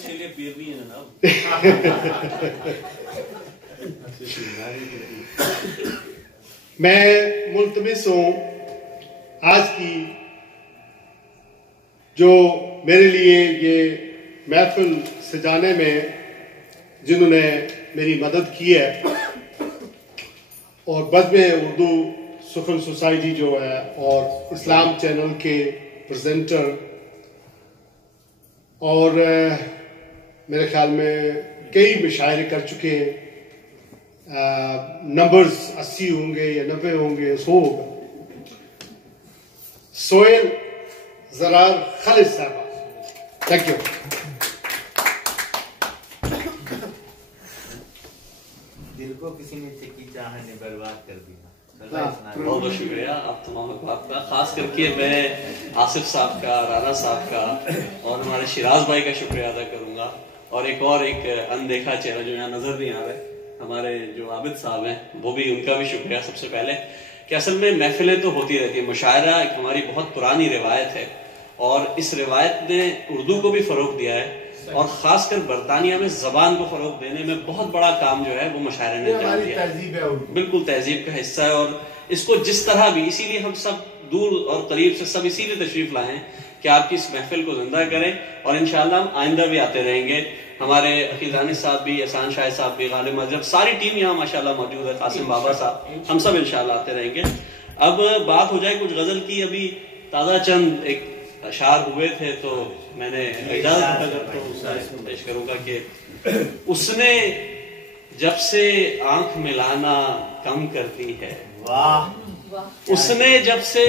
इसके लिए पीर भी है जनाब। मैं मुल्तमिस हूँ आज की जो मेरे लिए ये महफिल सजाने में जिन्होंने मेरी मदद की है, और बज़्म उर्दू सुखन सोसाइटी जो है और इस्लाम चैनल के प्रेजेंटर, और मेरे ख्याल में कई मुशायरे कर चुके हैं, नंबर्स 80 होंगे या 90 होंगे, 100 होगा। सोहेल ज़रार खालिद साहब, थैंक यू। दिल को किसी ने की चाह ने बर्बाद कर दिया। बहुत बहुत शुक्रिया आप तमाम का, खास करके मैं आसिफ साहब का, राना साहब का और हमारे शिराज भाई का शुक्रिया अदा करूंगा, और एक अनदेखा चेहरा जो यहाँ नजर नहीं आ रहा है, हमारे जो आबिद साहब हैं, वो भी, उनका भी शुक्रिया सबसे पहले। कि असल में महफिलें तो होती रहती है, मुशायरा एक हमारी बहुत पुरानी रिवायत है, और इस रिवायत ने उर्दू को भी फरोग दिया है, और खासकर बरतानिया में जबान को फरोग देने में बहुत बड़ा काम जो है वो मुशायरे ने जान दिया है। बिल्कुल तहजीब का हिस्सा है, और इसको जिस तरह भी, इसीलिए हम सब दूर और करीब से सब इसीलिए तशरीफ लाए हैं कि आपकी इस महफिल को जिंदा करें, और इंशाअल्लाह हम आइंदा भी आते रहेंगे। हमारे अकील दानिश साहब भी, एहसान शाह साहब भी, गालिब मजहब, सारी टीम यहाँ माशाल्लाह मौजूद है, कासिम बाबा साहब, हम सब इंशाअल्लाह आते रहेंगे। अब बात हो जाए कुछ गजल की, अभी ताज़ा चंद एक अशार हुए थे, तो मैंने इजाजत तो पेश करूंगा कि उसने जब से आंख मिलाना कम कर दी है, वाह, उसने जब से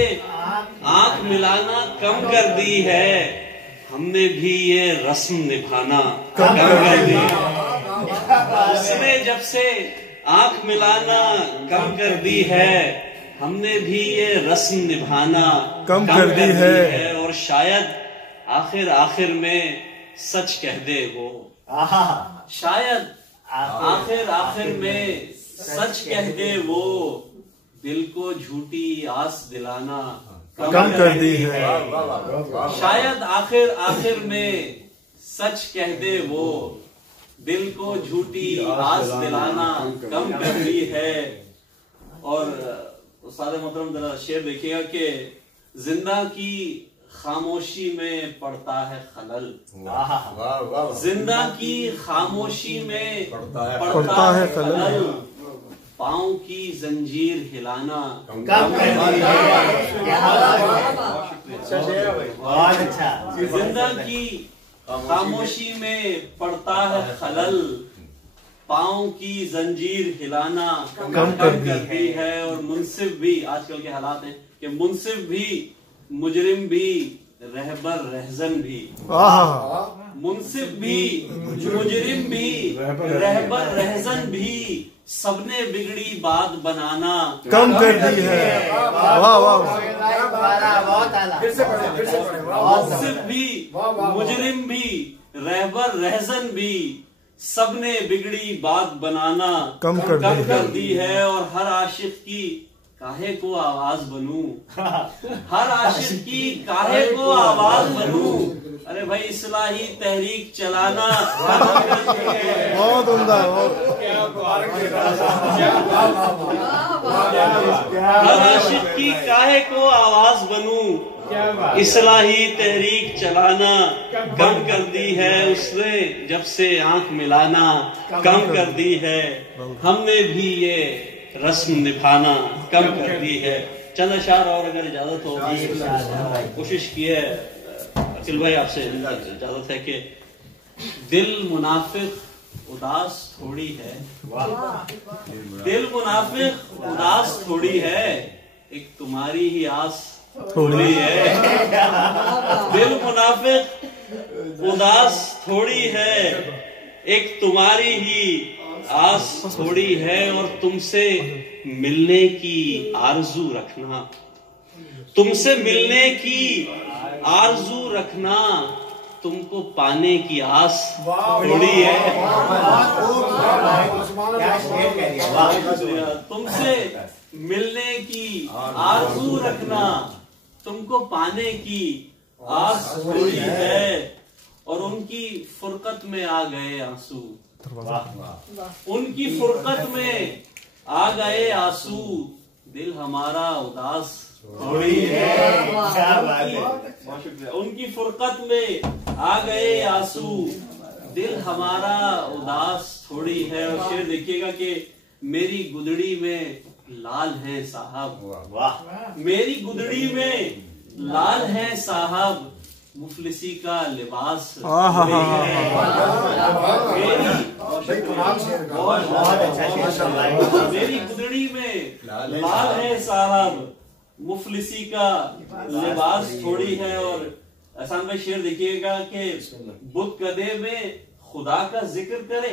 आंख मिलाना कम कर दी है, हमने भी ये रस्म निभाना कम कर दी है। उसने जब से आंख मिलाना कम कर दी है, हमने भी ये रस्म निभाना कम कर दी है, और शायद आखिर आखिर में सच कह दे वो, शायद आखिर आखिर में सच कह दे वो, दिल को झूठी आस दिलाना कम कर दी है। शायद आखिर आखिर में सच कह दे वो, दिल को झूठी आस दिलाना कम कर दी है। और उस्ताद मोहतरम जरा शेर देखिएगा कि जिंदा की खामोशी में पड़ता है खलल, जिंदा की खामोशी में पड़ता है खलल, पाँव की जंजीर हिलाना कम कर दी है। जिंदा की खामोशी में पड़ता है खलल, पाँव की जंजीर हिलाना कम कर दी है। और मुंसिफ भी, आजकल के हालात हैं कि मुंसिफ भी, मुजरिम भी, रहबर रहजन भी, मुंसिफ भी, मुजरिम भी, रहबर रहजन भी, सबने बिगड़ी बात बनाना कम कर दी है। वाह वाह, मुंसिफ भी, मुजरिम भी, रहबर रहजन भी, सबने बिगड़ी बात बनाना कम कर दी है। और हर आशिक की काहे को आवाज बनूं, हर आशिक की काहे को आवाज बनूं, अरे भाई इस्लाही तहरीक चलाना बहुत उम्दा, हर आशिक की काहे को आवाज बनूं, इस्लाही तहरीक चलाना कम कर दी है। उसने जब से आंख मिलाना कम कर दी है, हमने भी ये रस्म निभाना कम कर दी है। चंद अशार और अगर इजाजत हो, कोशिश की है अकिल भाई आपसे इजाजत है कि दिल मुनाफिक उदास थोड़ी है, दिल मुनाफिक उदास थोड़ी है, एक तुम्हारी ही आस थोड़ी है। दिल मुनाफिक उदास थोड़ी है, एक तुम्हारी ही आस थोड़ी है, और तुमसे मिलने की आरजू रखना, तुमसे मिलने की आरजू रखना, तुमको पाने की आस थोड़ी है। तुमसे मिलने की आरजू रखना, तुमको पाने की आस थोड़ी है, और उनकी फुरकत में आ गए आंसू, उनकी फुरकत में आ गए आंसू, दिल हमारा उदास थोड़ी है। क्या बात है। बहुत शुक्रिया। उनकी फुरकत में आ गए आंसू, दिल हमारा उदास थोड़ी है। और शेर देखिएगा कि मेरी गुदड़ी में लाल है साहब, वाह, मेरी गुदड़ी में लाल है साहब, मुफलिसी का लिबास मेरी गुदड़ी में लाल है साहब, मुफलिसी का लिबास थोड़ी है। और एहसान भाई शेर देखिएगा कि बुत कदे में खुदा का जिक्र करे,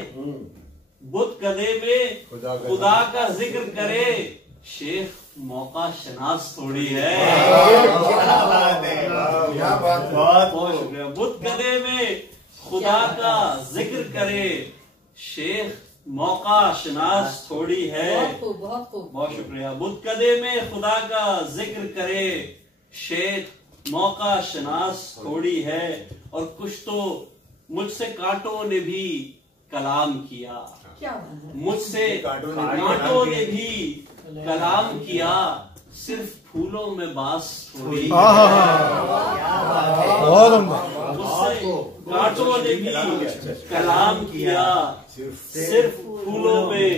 बुत कदे में खुदा का जिक्र करे, शेख मौका शनास थोड़ी है। बहुत शुक्रिया। बुत कदे में खुदा का जिक्र करे, शेख मौका शनास थोड़ी है। बहुत शुक्रिया। बुत कदे में खुदा का जिक्र करे, शेख मौका शनास थोड़ी है। और कुछ तो मुझसे कांटों ने भी कलाम किया, मुझसे कांटों ने भी कलाम किया, सिर्फ फूलों में बास थोड़ी है। मुझसे कांटों ने भी कलाम किया, सिर्फ फूलों में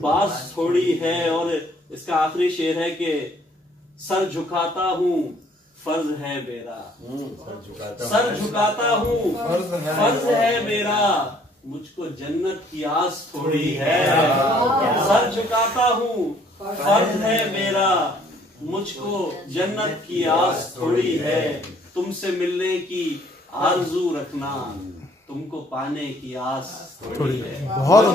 बास थोड़ी है। और इसका आखिरी शेर है कि सर झुकाता हूँ फर्ज है मेरा, सर झुकाता हूँ फर्ज है मेरा, मुझको जन्नत की आस थोड़ी है। सर झुकाता हूँ फर्ज है मेरा, मुझको जन्नत की आस थोड़ी है। तुमसे मिलने की आरज़ू रखना, तुमको पाने की आस थोड़ी है। बहुत